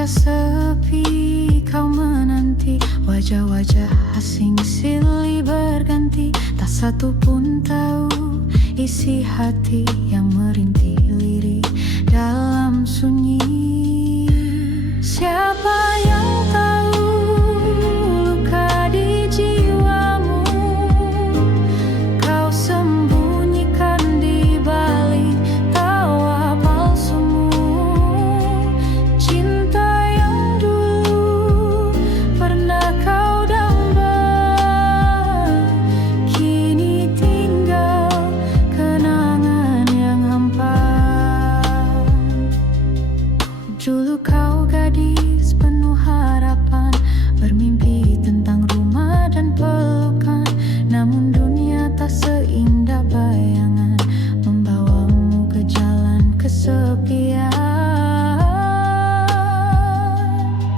Meja sepi, kau menanti, wajah-wajah asing silih berganti. Tak satu pun tahu isi hati yang merintih lirik dalam sunyi. Siapa yang tahu luka di jiwamu, kau sembunyikan di balik tawa palsumu. Cinta yang dulu pernah kau damba, kini tinggal kenangan yang hampa. Dulu kau gadis penuh harapan, bermimpi tentang rumah dan pelukan. Namun dunia tak seindah bayangan, membawamu ke jalan kesepian.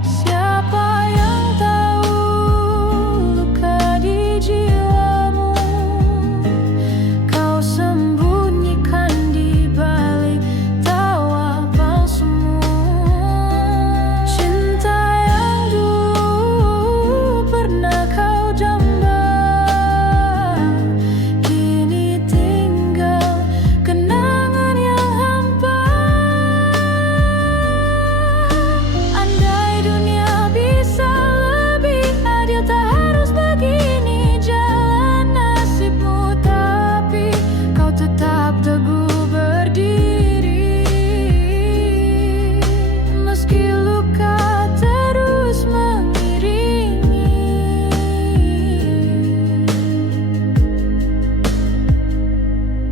Siapa yang tahu luka di jiwamu, kau sembunyikan di balik tawa palsumu. Cinta yang dulu pernah kau jamba, kini tinggal kenangan yang hampa. Andai dunia bisa lebih adil, tak harus begini jalan nasibmu. Tapi kau tetap teguh berdiri, meski luka terus mengiringi.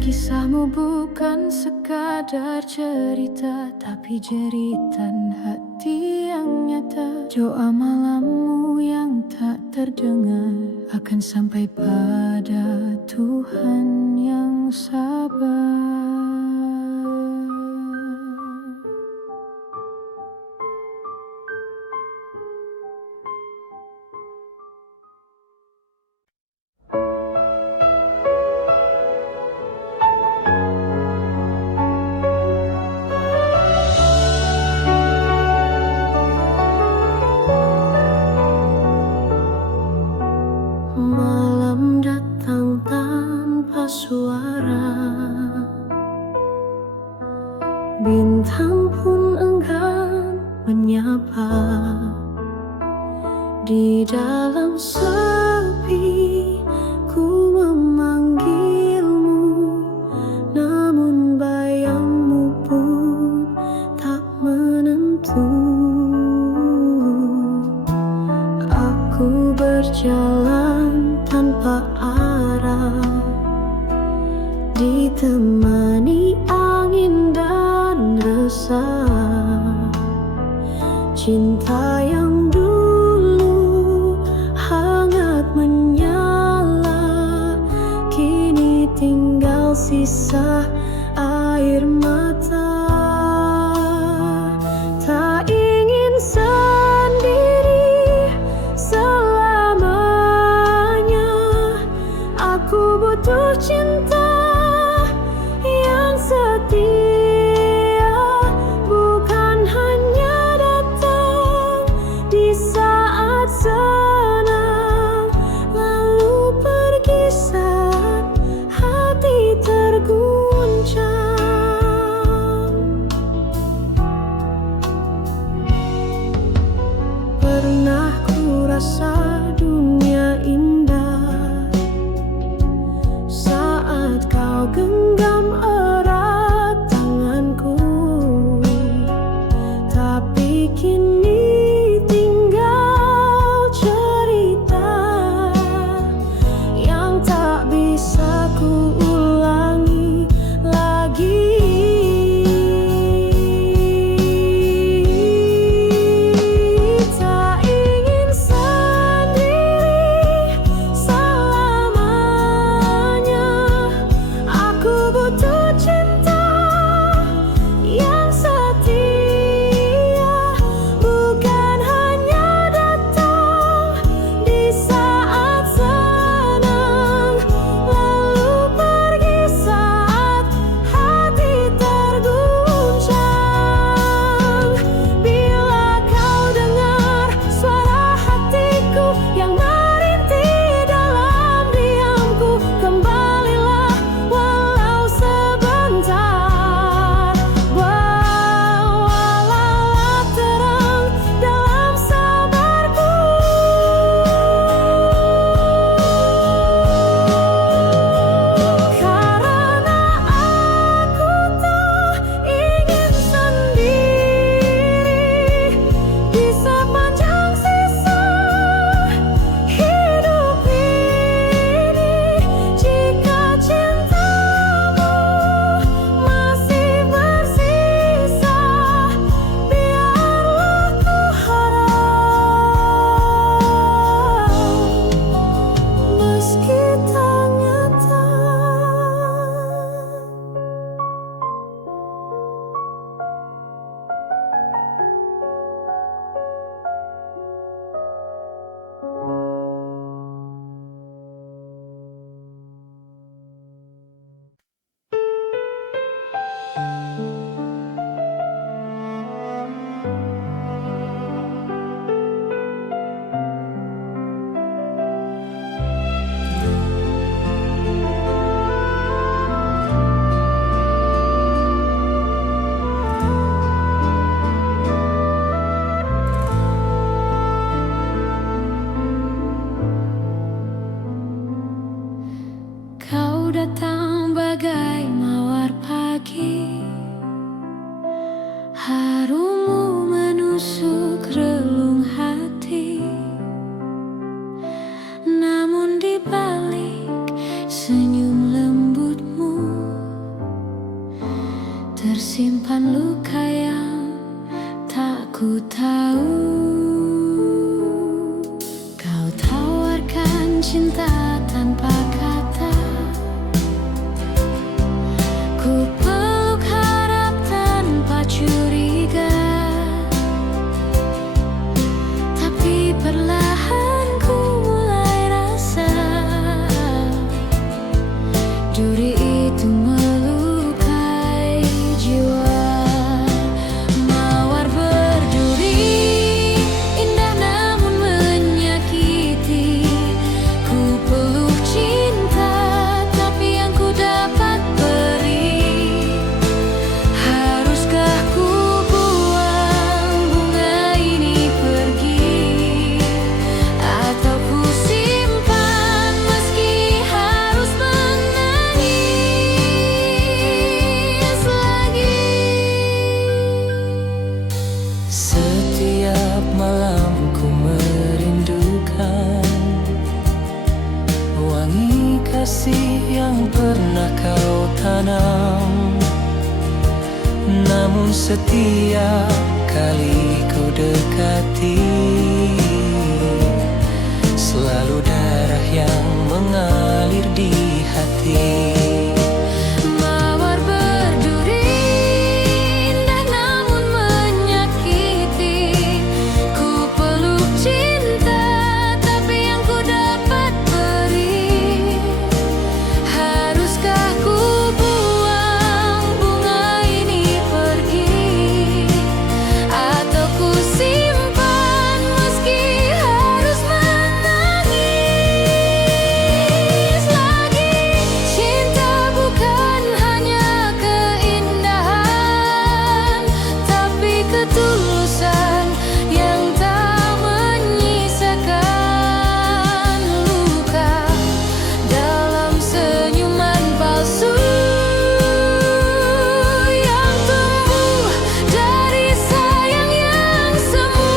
Kisahmu bukan sekadar cerita, tapi jeritan hati yang nyata. Doa malammu yang tak terdengar akan sampai pada Tuhan yang sabar. Malam datang tanpa suara, bintang pun enggan menyapa. Di dalam sepi ku memanggilmu, namun bayangmu pun tak menentu. Aku berjalan tanpa arah, ditemani angin dan resah. Cinta yang dulu hangat menyala, kini tinggal sisa air mata. Tak ingin sendiri selamanya, aku butuh cinta yang setia, bukan hanya datang di saat senang, lalu pergi saat hati terguncang. Pernah ku rasa dunia indah saat kau genggam erat tanganku, tapi kini tinggal cerita yang tak bisa ku ulangi lagi. Tak ingin sendiri tahu, kau tawarkan cinta tanpa kata. Ku peluk harap tanpa curiga, tapi perlahan ku mulai rasa duri itu melukai jiwa. Mawar berduri, indah namun menyakiti. Ku peluk cinta, tapi yang ku dapat beri. Haruskah ku buang bunga ini pergi, atau ku simpan meski harus menangis lagi? Setiap malam ku merindukan wangi kasih yang pernah kau tanam. Namun setiap kali ku dekati, selalu darah yang mengalir di hati. Mawar berduri, indah namun menyakiti. Ku peluk cinta, tapi yang ku dapat beri. Haruskah ku buang bunga ini pergi, atau ku simpan meski harus menangis lagi? Cinta bukan hanya keindahan, tapi ketulusan yang tak menyisakan luka dalam senyuman palsu yang tumbuh dari sayang yang semu.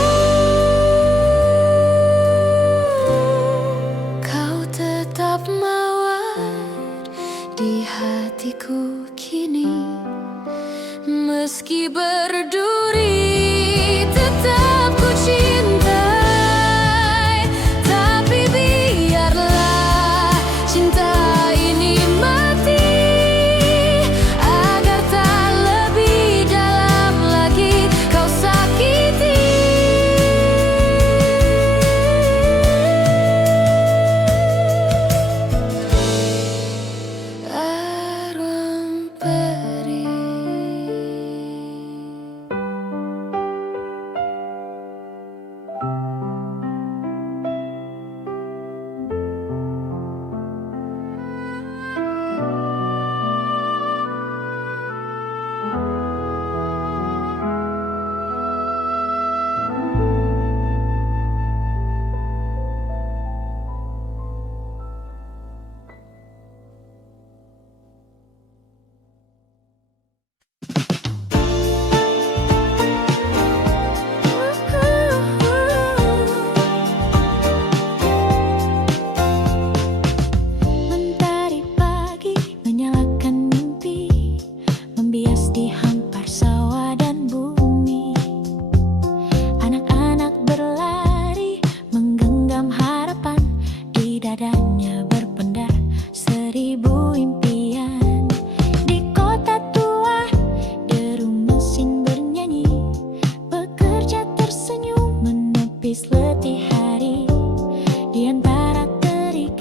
Kau tetap mawar di hatiku kini, meski berduri tetap ku cintai. Tapi biarlah cinta ini mati, agar tak lebih dalam lagi kau sakiti. Arwah peri. Mentari pagi menyalakan mimpi, membias di hampar sawah dan bumi. Anak-anak berlari menggenggam harapan, di dadanya berpendar 1000 impian. Di kota tua deru mesin bernyanyi, pekerja tersenyum menepis letih hari. Di antara terik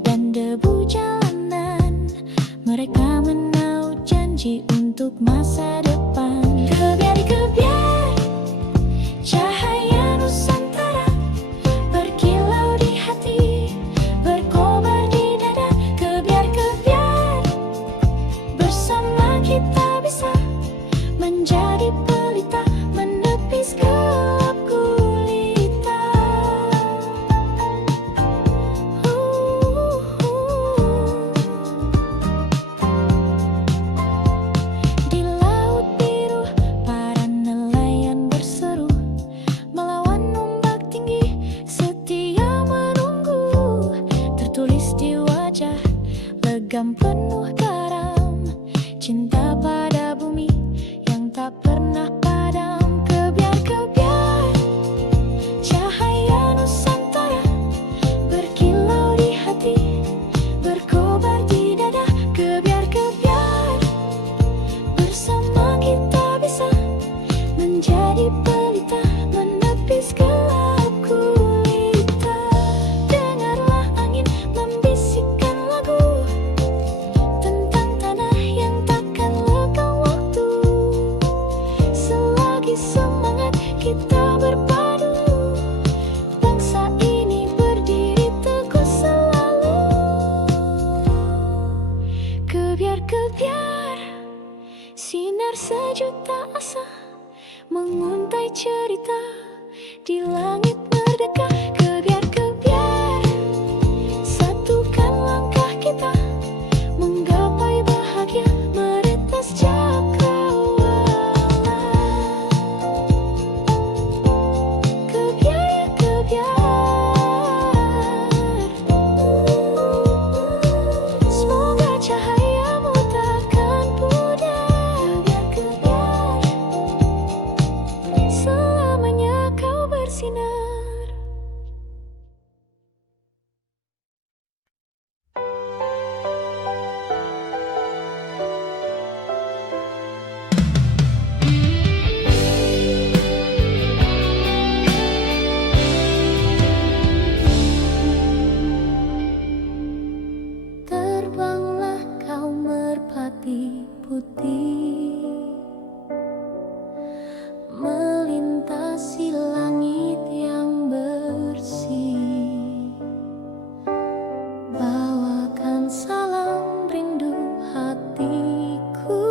dan debu jalanan, mereka menaut janji untuk masa depan. Kebiar-kebiar cahaya Nusantara berkilau di hati, berkobar di dada. Kebiar-kebiar bersama kita bisa menjadi pelita, menepis gelap gulita. di langit merdeka. Kebiar-kebiar, satukan langkah kita menggapai bahagia meretas cakrawala. Kebiar-kebiar, semoga cahayamu takkan pudar. Kebiar-kebiar, selamanya kau bersinar. Terbanglah kau merpati putih, melintasi langit yang bersih. Bawakan salam rindu hatiku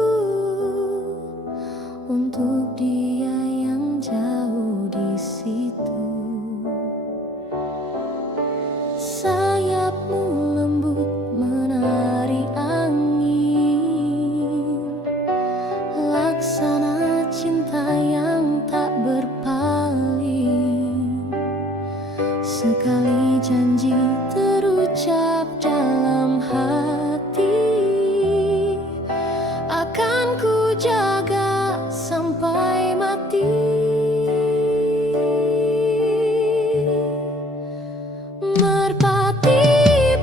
untuk dia yang jauh di situ. Sayapmu lembut menari angin, laksana cinta yang tak berpaling. Sekali janji terucap dalam hati, akan ku jaga sampai mati. Merpati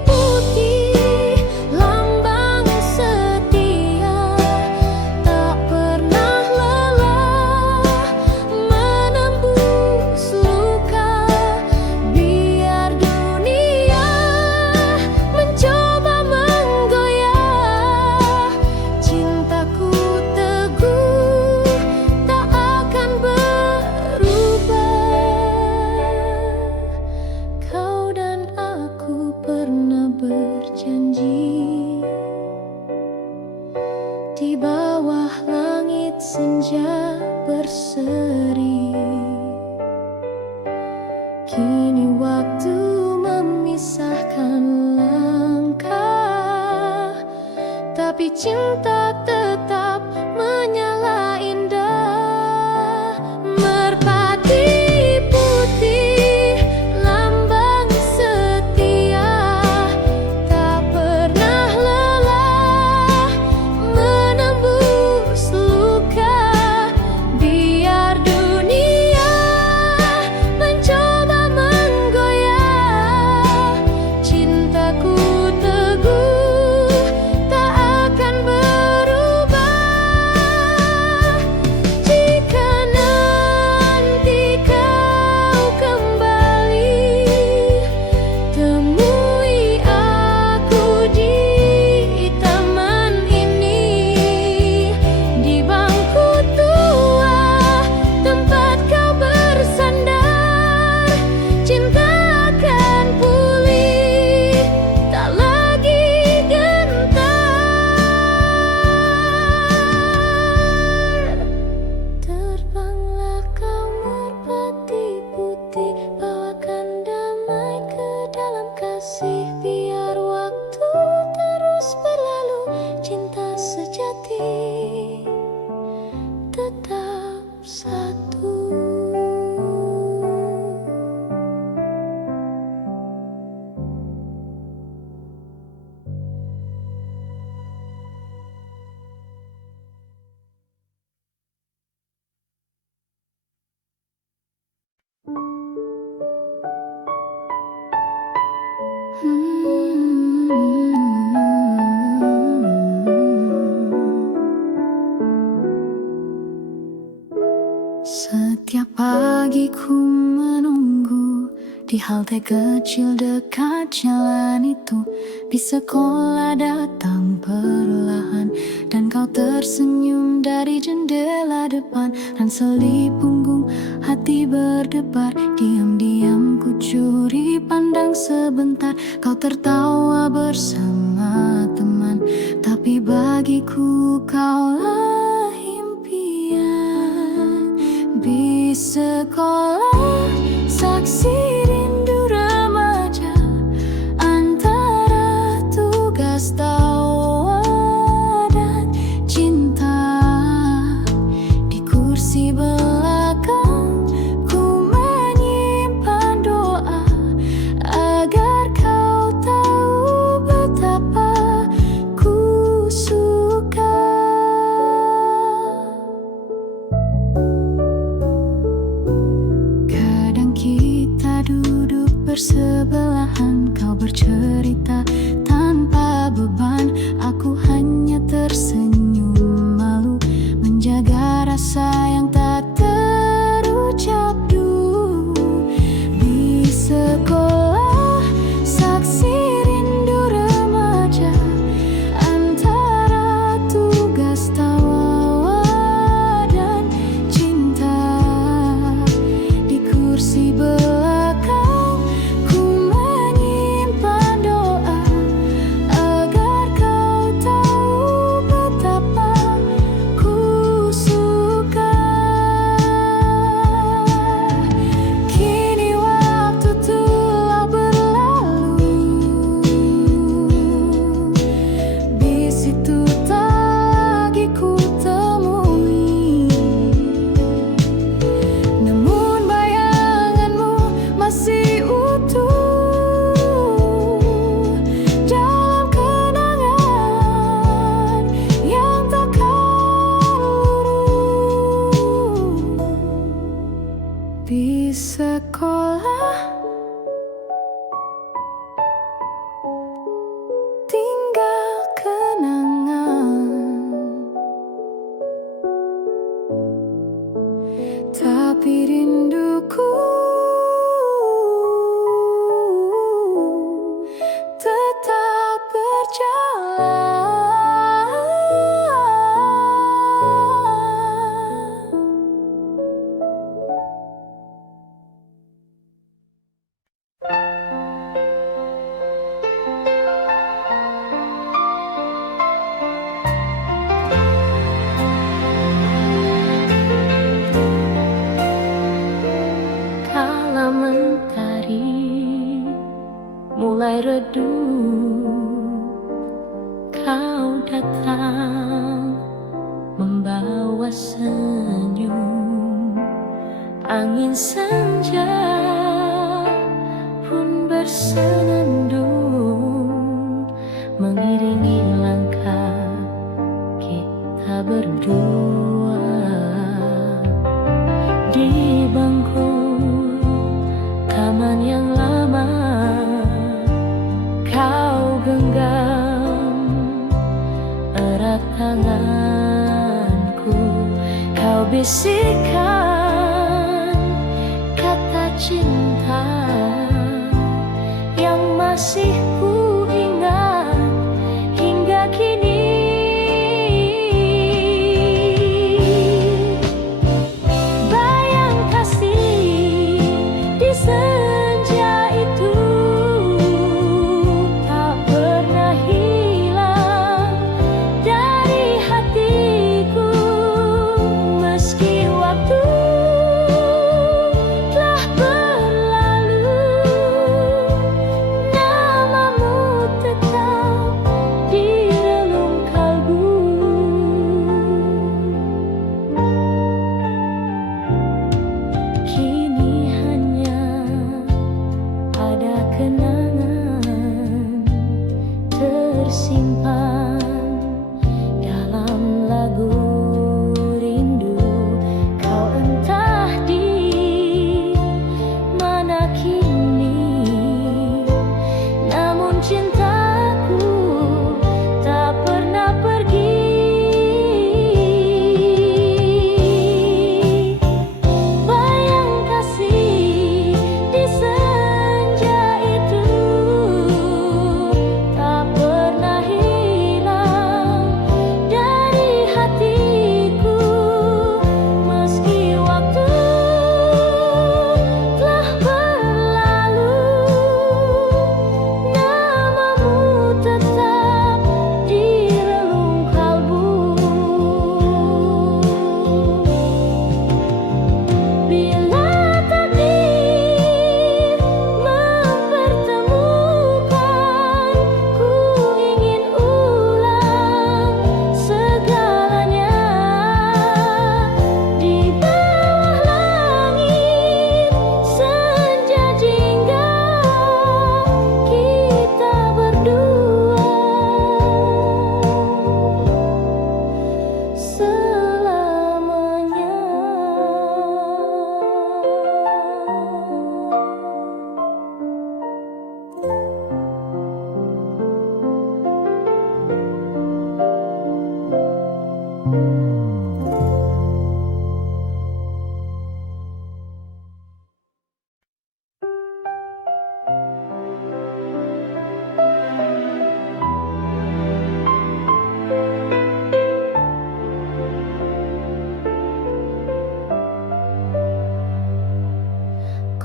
putih, lambang setia, tak pernah lelah menembus luka. Biar dunia mencoba menggoyah, cintaku teguh tak akan berubah. Kau dan aku pernah berjanji di bawah langit senja berseri. Kini waktu memisahkan langkah, tapi cinta tetap menyala indah. Merpati putih, lambang setia, tak pernah lelah menembus luka. Biar dunia mencoba menggoyah, cintaku teguh tak akan berubah. Jika nanti kau kembali, temui aku di taman ini, di bangku tua tempat kau bersandar. Cinta akan pulih, tak lagi gentar. Terbanglah kau merpati putih, bawakan damai ke dalam kasih. Biar waktu terus berlalu, cinta sejati tetap satu. Setiap pagi ku menunggu di halte kecil dekat jalan itu. Bis sekolah datang perlahan, dan kau tersenyum dari jendela depan. Ransel di punggung, hati berdebar. Diam-diam ku curi pandang sebentar. Kau tertawa bersama teman, tapi bagiku kaulah impian. Bis sekolah saksi rindu remaja antara tugas tawa dan cinta. Di kursi belakang ku menyimpan doa agar kau tahu betapa ku suka. Kadang kita duduk bersebelahan, kau bercerita tanpa beban, aku hanya tersenyum malu menjaga rasa yang tak terucap dulu. Di sekolah saksi rindu remaja antara tugas tawa dan cinta. Di kursi belakang ku menyimpan doa agar kau tahu betapa ku suka. Kini waktu telah berlalu, bis itu tak lagi ku temui, namun bayanganmu masih utuh dalam kenangan yang takkan luruh. Di sekolah tinggal kenangan, tapi rinduku tetap berjalan. Kala mentari mulai redup, kau datang membawa senyum. Angin senja pun bersenandung mengiringi langkah kita berdua. Di bangku taman yang lama kau genggam erat tanganku, kau bisikkan kata cinta yang masih ku ingat hingga kini. Bayang kasih di senja itu tak pernah hilang dari hatiku, meski waktu telah berlalu. Namamu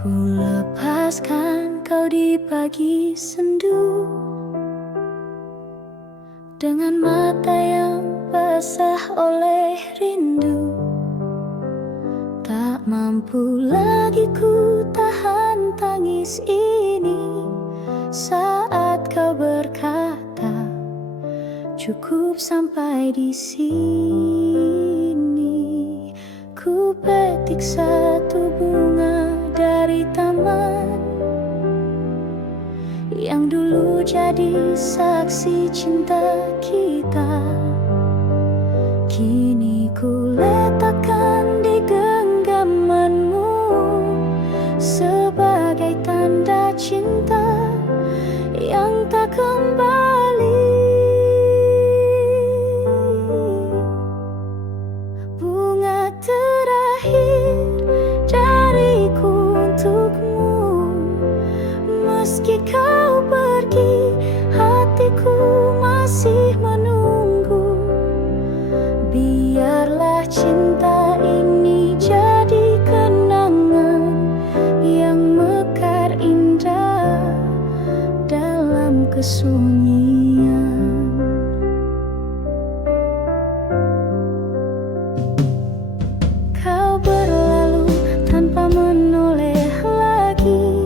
Ku lepaskan kau di pagi sendu, dengan mata yang basah oleh rindu. Tak mampu lagi ku tahan tangis ini saat kau berkata, cukup sampai di sini. Ku petik satu bunga dari taman yang dulu jadi saksi cinta kita. Kini ku letakkan di genggamanmu sebagai tanda cinta yang tak kembali. Bunga terakhir dariku untukmu, meski kau pergi, hatiku masih menunggu. Biarlah cinta ini jadi kenangan yang mekar indah dalam kesunyian. Kau berlalu tanpa menoleh lagi,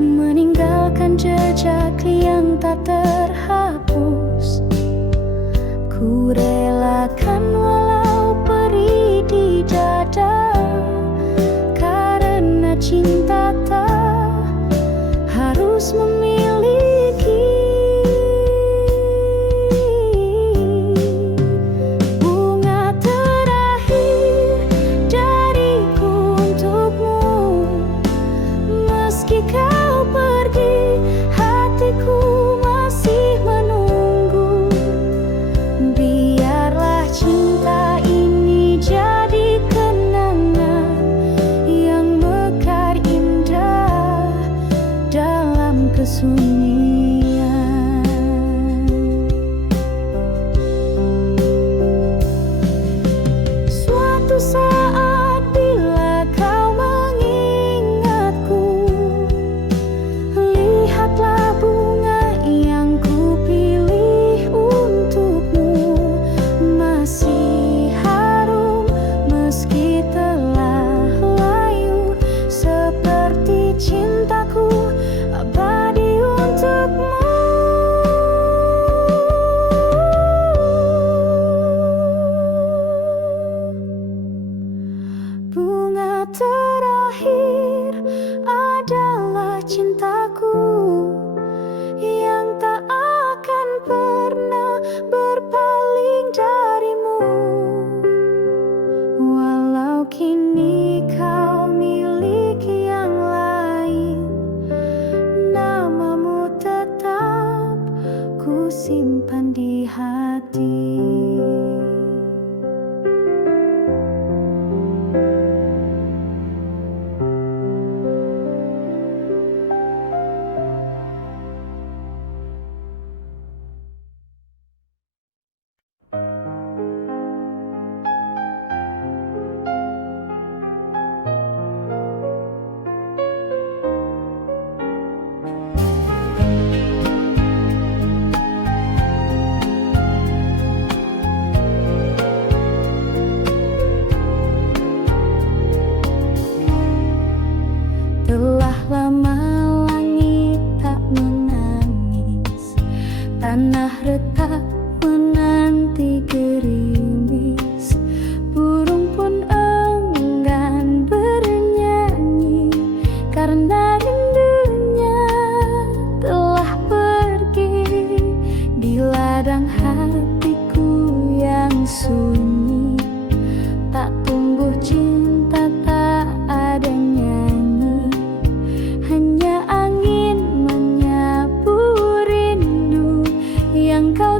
meninggalkan jejak yang tak terhapus. Ku relakan walau perih di dada, karena cinta tak harus memiliki. Bunga terakhir dariku untukmu, meski kau pergi, hatiku masih menunggu. Biarlah cinta ini jadi kenangan yang mekar indah dalam kesunyian. Suatu saat bila kau mengingatku, lihatlah bunga yang ku pilih untukmu, masih harum meski telah layu, seperti cintaku abadi untukmu. Bunga terakhir adalah cintaku yang tak akan pernah berpaling darimu. Walau kini kau miliki yang lain, namamu tetap ku simpan di hati. Telah lama langit tak menangis, tanah retak menanti gerimis, burung pun enggan bernyanyi karena rindunya telah pergi di ladang hatiku yang sunyi. Tak tumbuh cinta, tak ada nyanyi, hanya angin menyapu rindu yang kau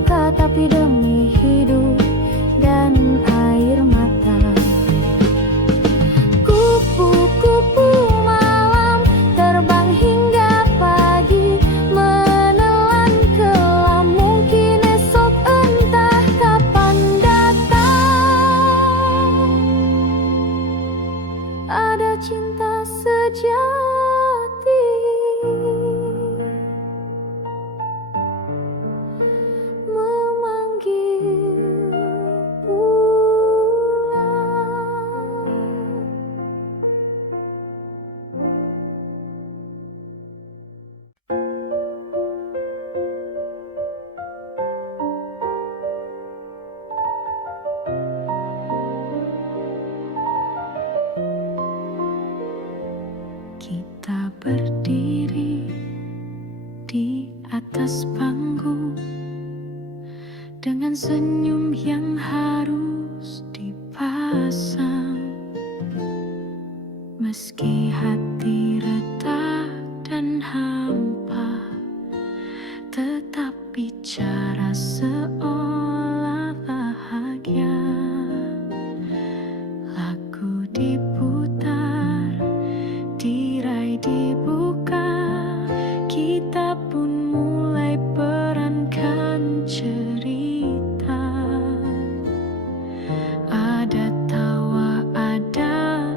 luka, tapi demi hidup dan air mata. Kupu-kupu malam terbang hingga pagi, menelan kelam, mungkin esok entah kapan datang. Ada cinta sejati memanggil pulang. Kita berdiri di atas panggung dengan senyum yang harus dipasang. Meski hati retak dan hampa, tetap bicara seolah bahagia. Lagu diputar, tirai dibuka, kita pun mulai perankan cerita. Ada tawa, ada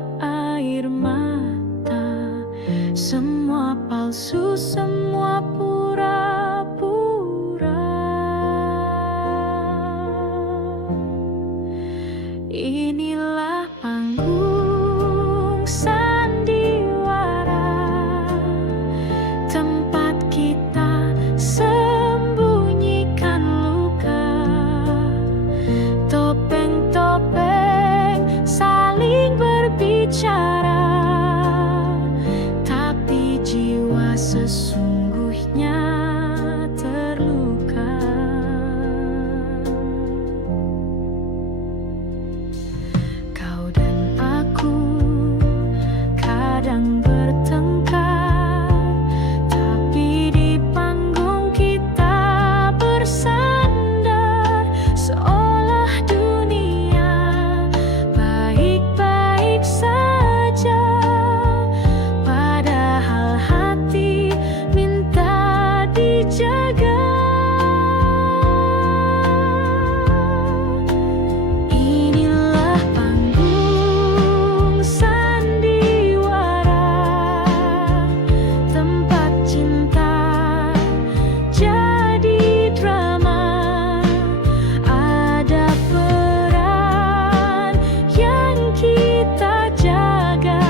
air mata, semua palsu, semua pura-pura. Inilah panggung sandiwara, tempat kita sembunyikan luka. Topeng-topeng saling berbicara, tapi jiwa sesungguhnya terluka. Kau dan aku kadang bertengkar, tapi di panggung kita bersandar, seolah dunia baik-baik saja, padahal hati minta dijaga. Inilah panggung sandiwara, tempat cinta jadi drama. Ada peran yang kita jaga,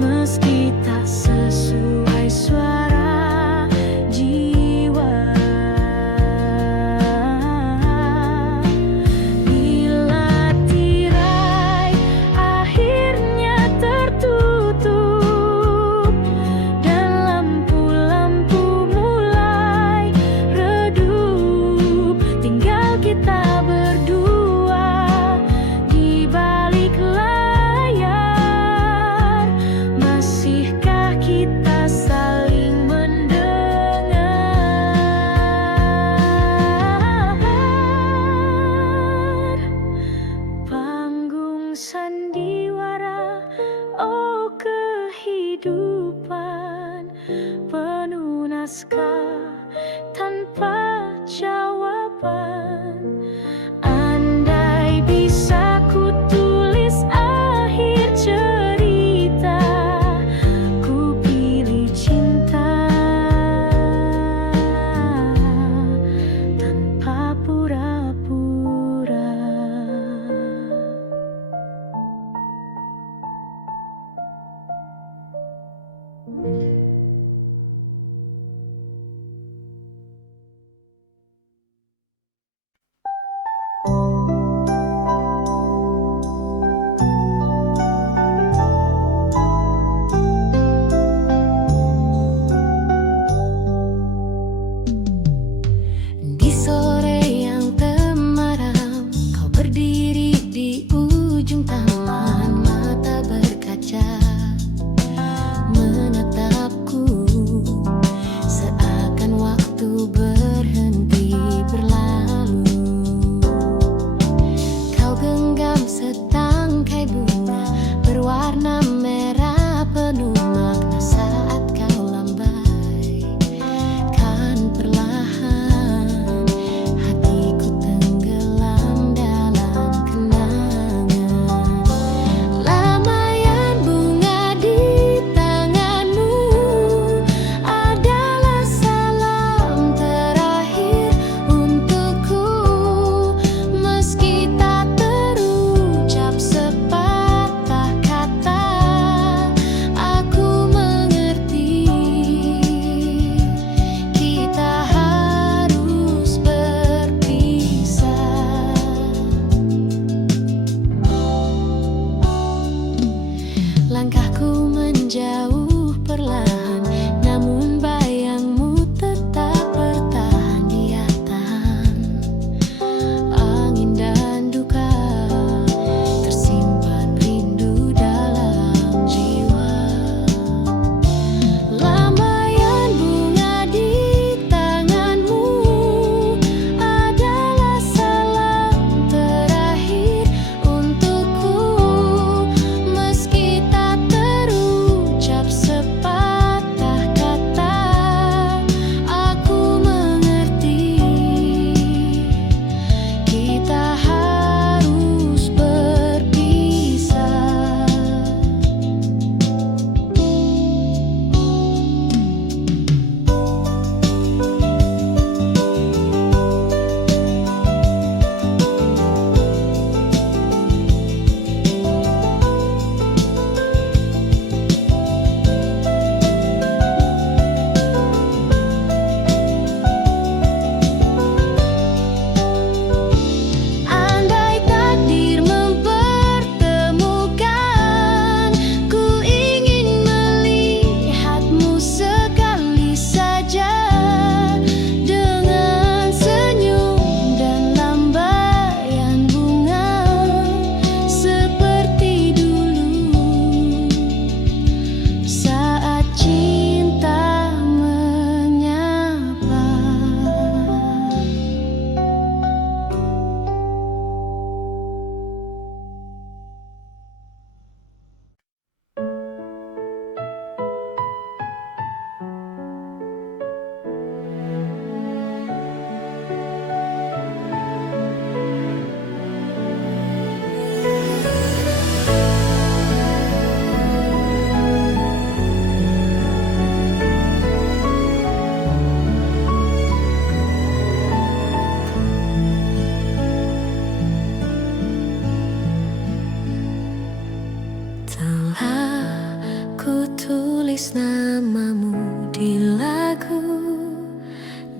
meski tak sesuai suara jiwa. Bila tirai akhirnya tertutup dan lampu-lampu mulai redup, tinggal kita berdua di balik layar. Masihkah kita saling mendengar? Panggung sandiwara, oh kehidupan penuh naskah tanpa jawaban. Andai bisa ku tulis akhir cerita, ku pilih cinta tanpa pura-pura.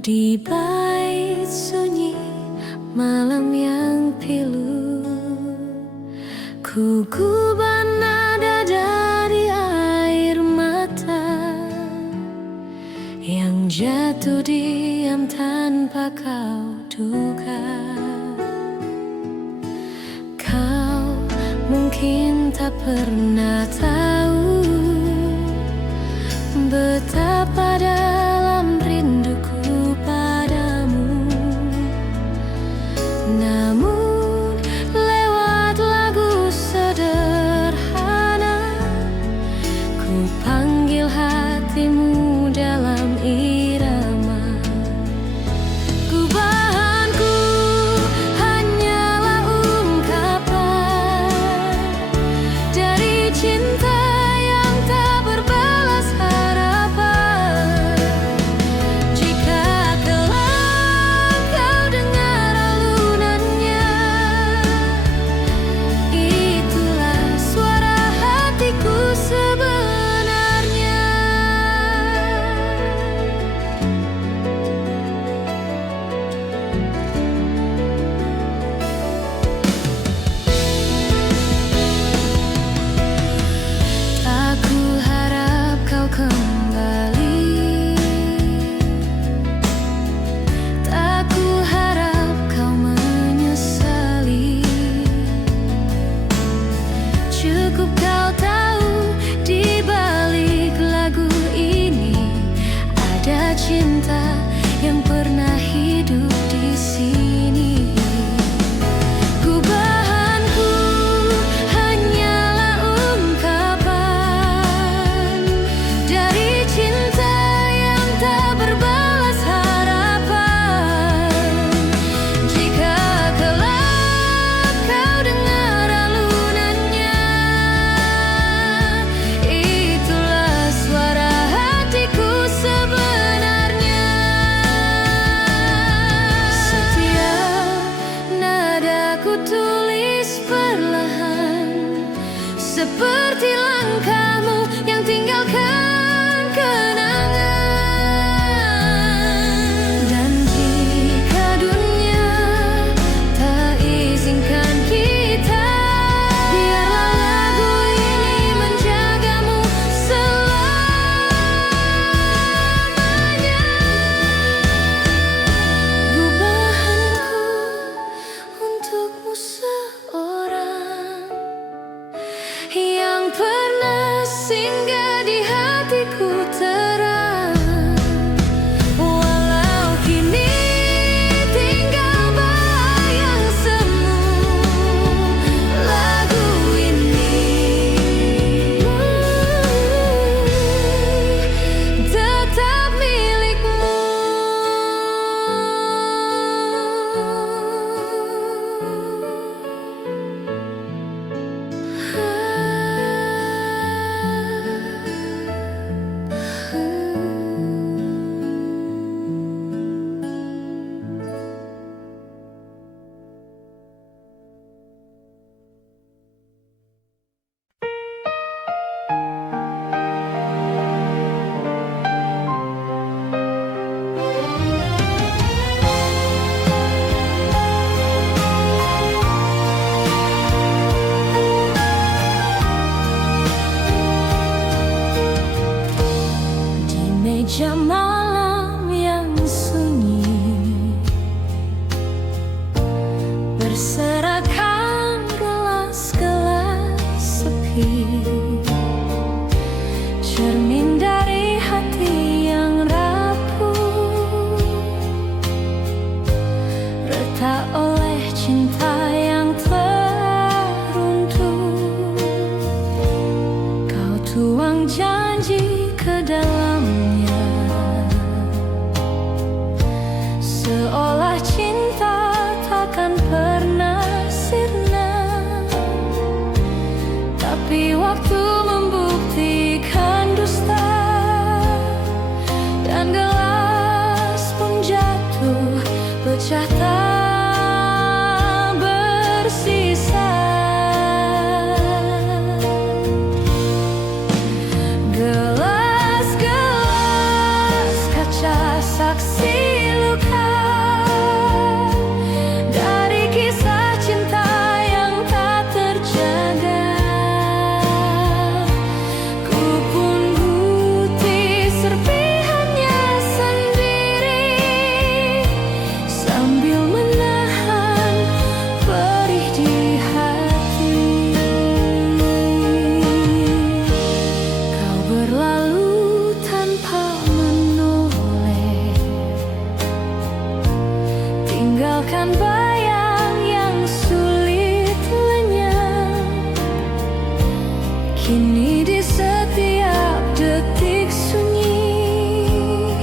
Di bait sunyi malam yang pilu, ku gubah nada dari air mata yang jatuh diam tanpa kau duga. Kau mungkin tak pernah tahu betapa dalam rinduku padamu. Namun lewat lagu sederhana, ku panggil hatimu dalam irama. Gubahanku hanyalah ungkapan dari cinta yang tak berbalas harapan. Jika kelak kau dengar alunannya, itulah suara hatiku sebenarnya. Tak ku harap kau kembali, tak ku harap kau menyesali. Cukup kau tahu di balik lagu ini ada cinta yang pernah hidup di sini. Gubahanku hanyalah ungkapan dari cinta yang tak berbalas harapan. Jika kelak kau dengar alunannya, itulah suara hatiku sebenarnya. Setiap nada ku tulis perlahan, seperti langkahmu yang tinggalkan kenangan. Dan jika dunia tak izinkan kita, biarlah lagu ini menjagamu selamanya. Gubahanku untukmu seorang yang pernah singgah di hatiku terang. Walau kini tinggal bayang semu, lagu ini tetap milikmu. Di meja malam yang sunyi, berserakan gelas-gelas sepi, cermin dari hati yang rapuh, retak oleh cinta yang teruntuh. Kau tuang janji ke dalamnya, seolah cinta takkan pernah sirna. Tapi waktu membuktikan dusta, dan gelas pun jatuh pecah tak bersisa. Gelas-gelas kaca saksi tinggalkan bayang yang sulit lenyap. Kini di setiap detik sunyi,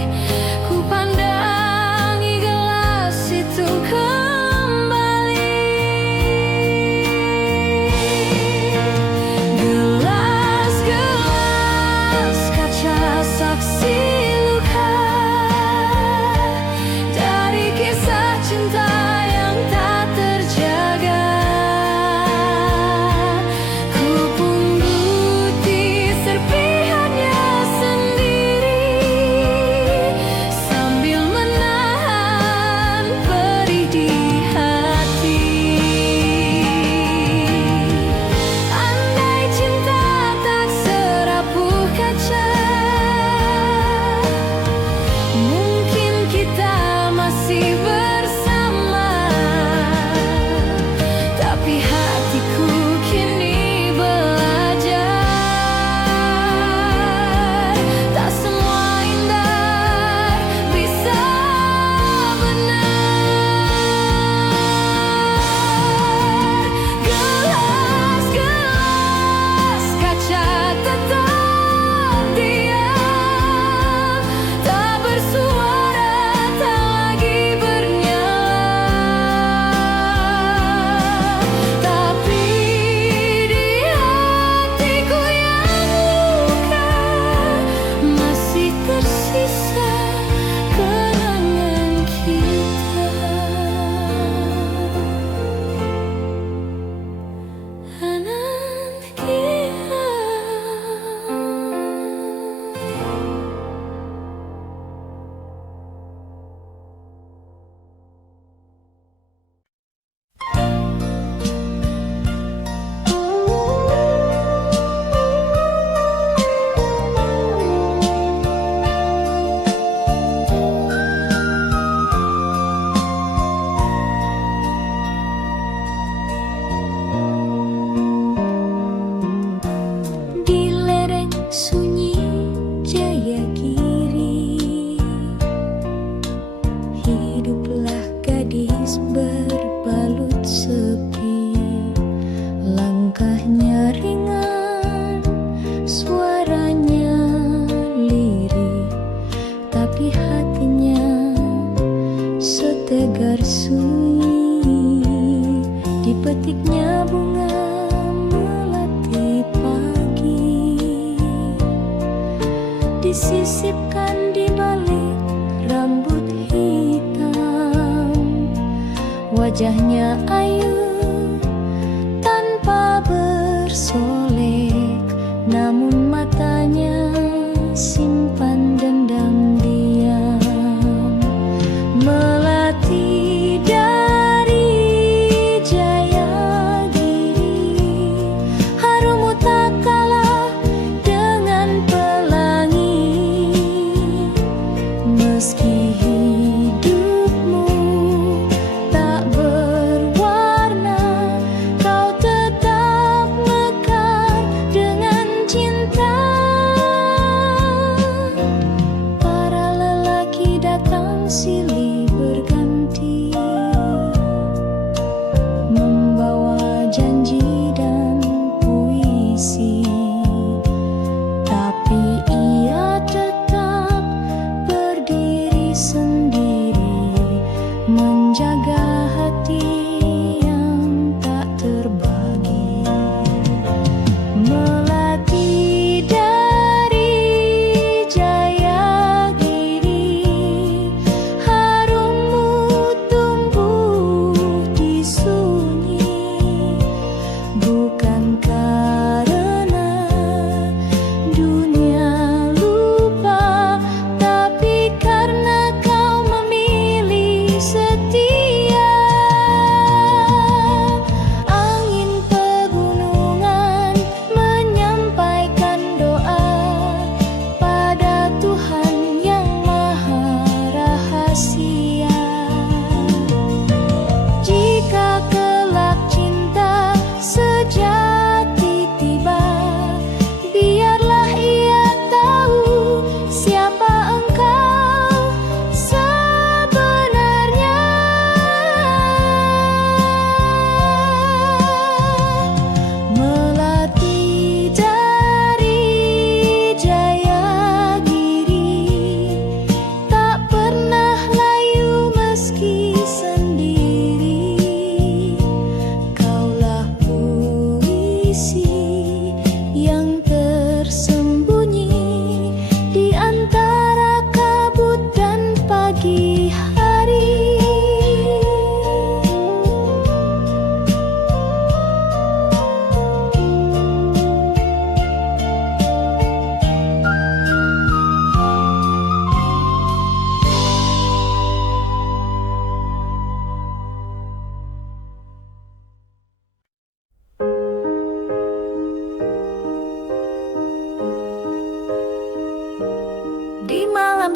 ku pandangi gelas itu kembali. Gelas-gelas kaca saksi luka dari kisah cinta yang tak terjaga. Ku punguti serpihannya sendiri sambil menahan perih di hati. Andai cinta tak serapuh kaca, mungkin kita masih bersama. Tapi hatiku kini belajar, tak semua indah bisa benar. Gelas-gelas kaca tetap diam, tak bersuara, tak lagi bernyala. Tapi di hatiku yang luka masih tersisa kenangan kita. Anan kita. Di lereng sunyi Jayagiri, hiduplah gadis berbalut sepi. Langkahnya ringan, suaranya lirih, tapi hatinya setegar sunyi. Dipetiknya bunga melati pagi, disisipkan di balik rambut hitam. Wajahnya ayu tanpa bersolek, namun matanya simpan dendam diam. Melati dari Jayagiri, harummu tak kalah dengan pelangi. Meski hidupmu tak berwarna, kau tetap mekar dengan cinta. Para lelaki datang silih berganti, membawa janji dan puisi, tapi ia tetap berdiri sendiri.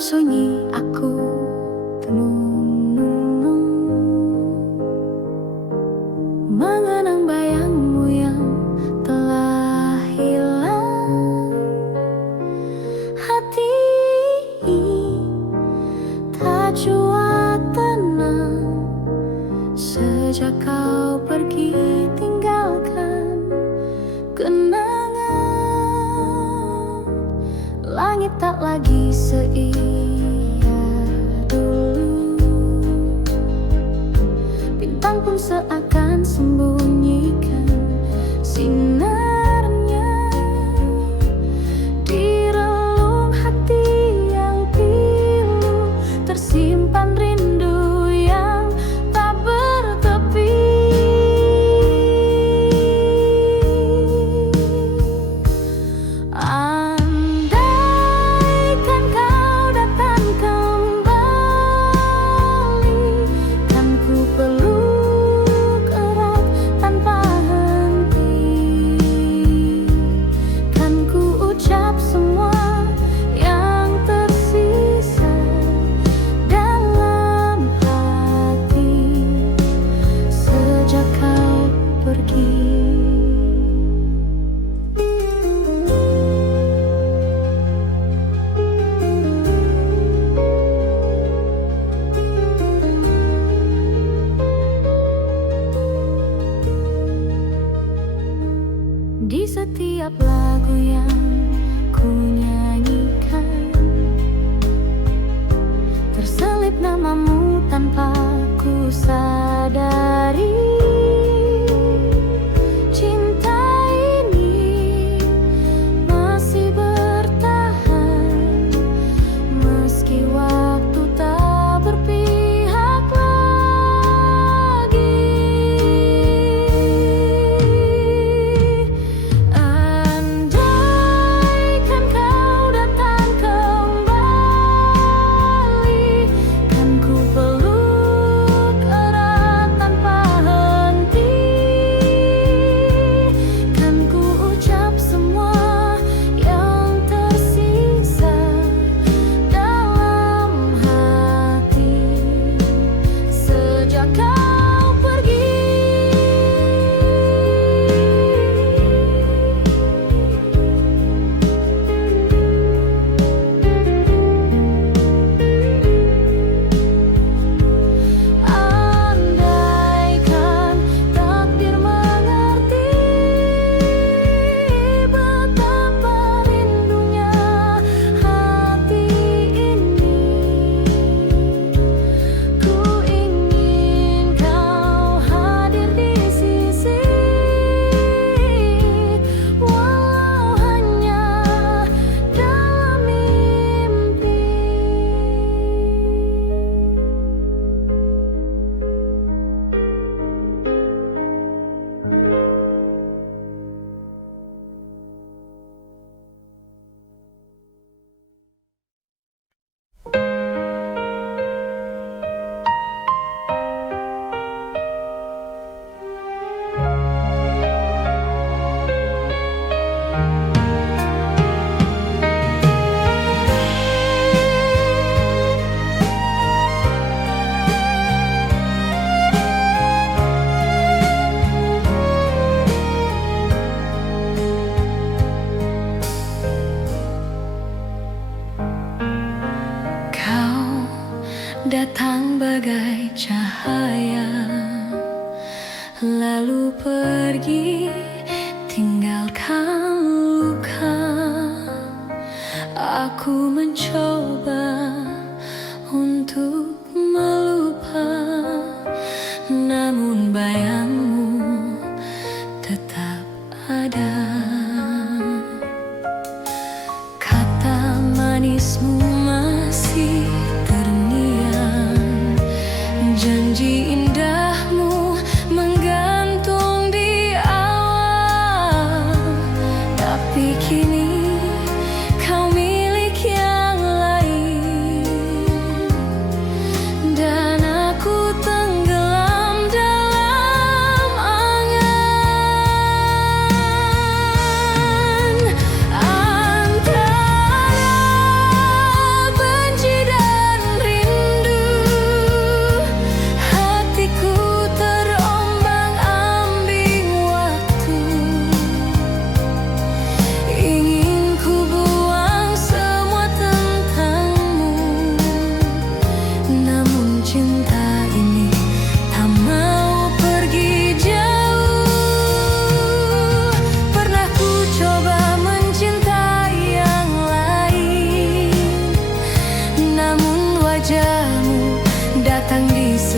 sunyi aku tenung-nung, mengenang bayangmu yang telah hilang. Hati tak jua tenang sejak kau pergi tinggalkan kenangan. Langit tak lagi seindah dulu, bintang pun seakan sembunyikan sinarnya di relung hati yang pilu. Tersimpan rindu yang tak bertepi. Andaikan kau datang kembali, kan ku peluk erat tanpa henti, kan ku ucap semua yang tersisa dalam hati sejak kau pergi. Di setiap lagu yang ku nyanyikan terselip namamu tanpa ku sadari. Cinta ini masih bertahan meski waktu tak berpihak lagi. Andaikan kau datang kembali, kan ku peluk erat tanpa henti, kan ku ucap semua yang tersisa dalam hati sejak kau pergi. Andaikan takdir mengerti betapa rindunya hati ini, ku ingin kau hadir di sisi, walau hanya dalam mimpi. Kau datang bagai cahaya, lalu pergi tinggalkan luka. Aku mencoba untuk melupa, namun bayangmu tetap ada. Kata manismu masih terngiang, janji indahmu menggantung di awal. Tapi kini kau milik yang lain,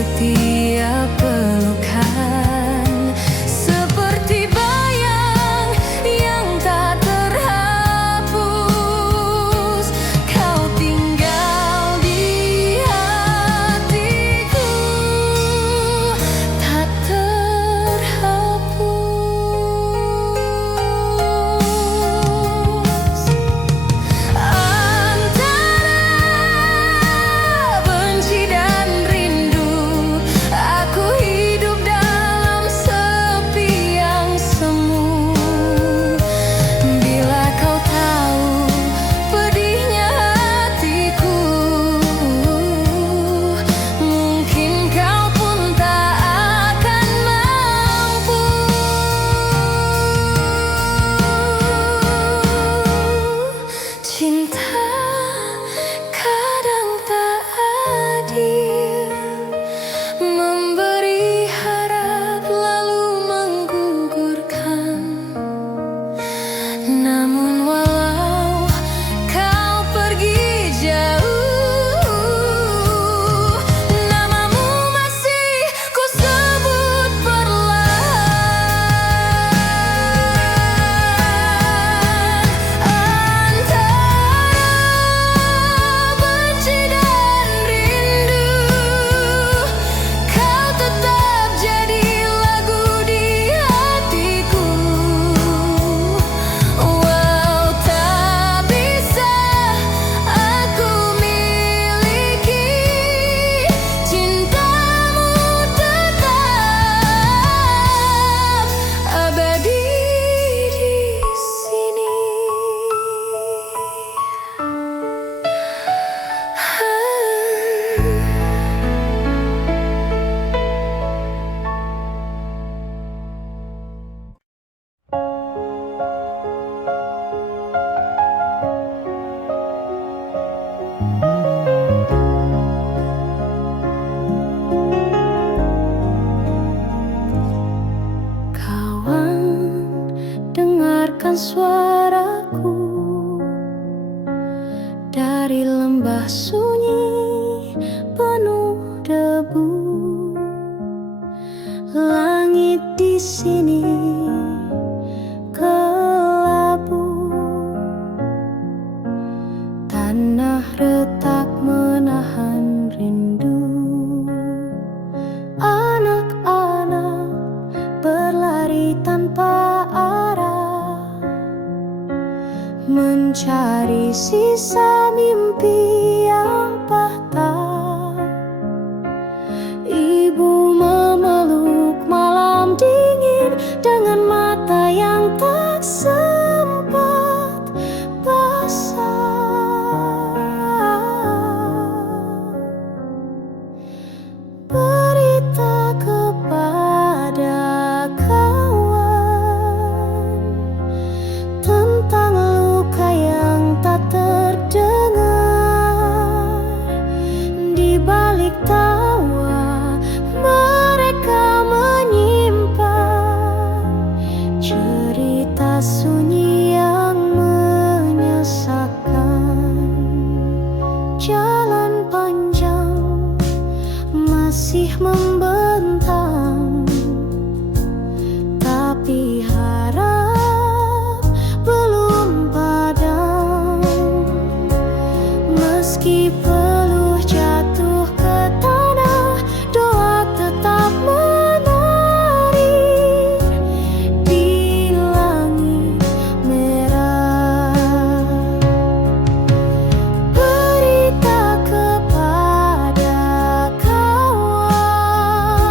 setiap pelukan, seperti bayang yang tak terhapus. Kau tinggal di hatiku, tak terhapus. Antara benci dan rindu, aku hidup dalam sepi yang semu. Bila kau tahu pedihnya hatiku, mungkin kau pun tak akan mampu. Cinta kadang tak adil, memberi harap lalu menggugurkan. Namun walau kau pergi jauh, namamu masih ku sebut perlahan. Antara benci dan rindu, kau tetap jadi lagu di hatiku. Walau tak bisa aku miliki, cintamu tetap abadi di sini. Kawan, dengarkan suaraku dari lembah sunyi penuh debu. Langit di sini kelabu, tanah retak menahan rindu. Anak-anak berlari tanpa arah, mencari sisa mimpi yang patah. Ibu memeluk malam dingin dengan mata yang tak sempat basah. Berita kepada kawan tentang luka yang tak terdengar. Di balik tawa mereka menyimpan cerita sunyi yang menyesakkan. Jalan panjang masih membentang, tapi harap belum padam. Meski peluh jatuh ke tanah, doa tetap menari di langit merah. Berita kepada kawan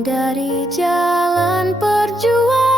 dari jalan perjuangan.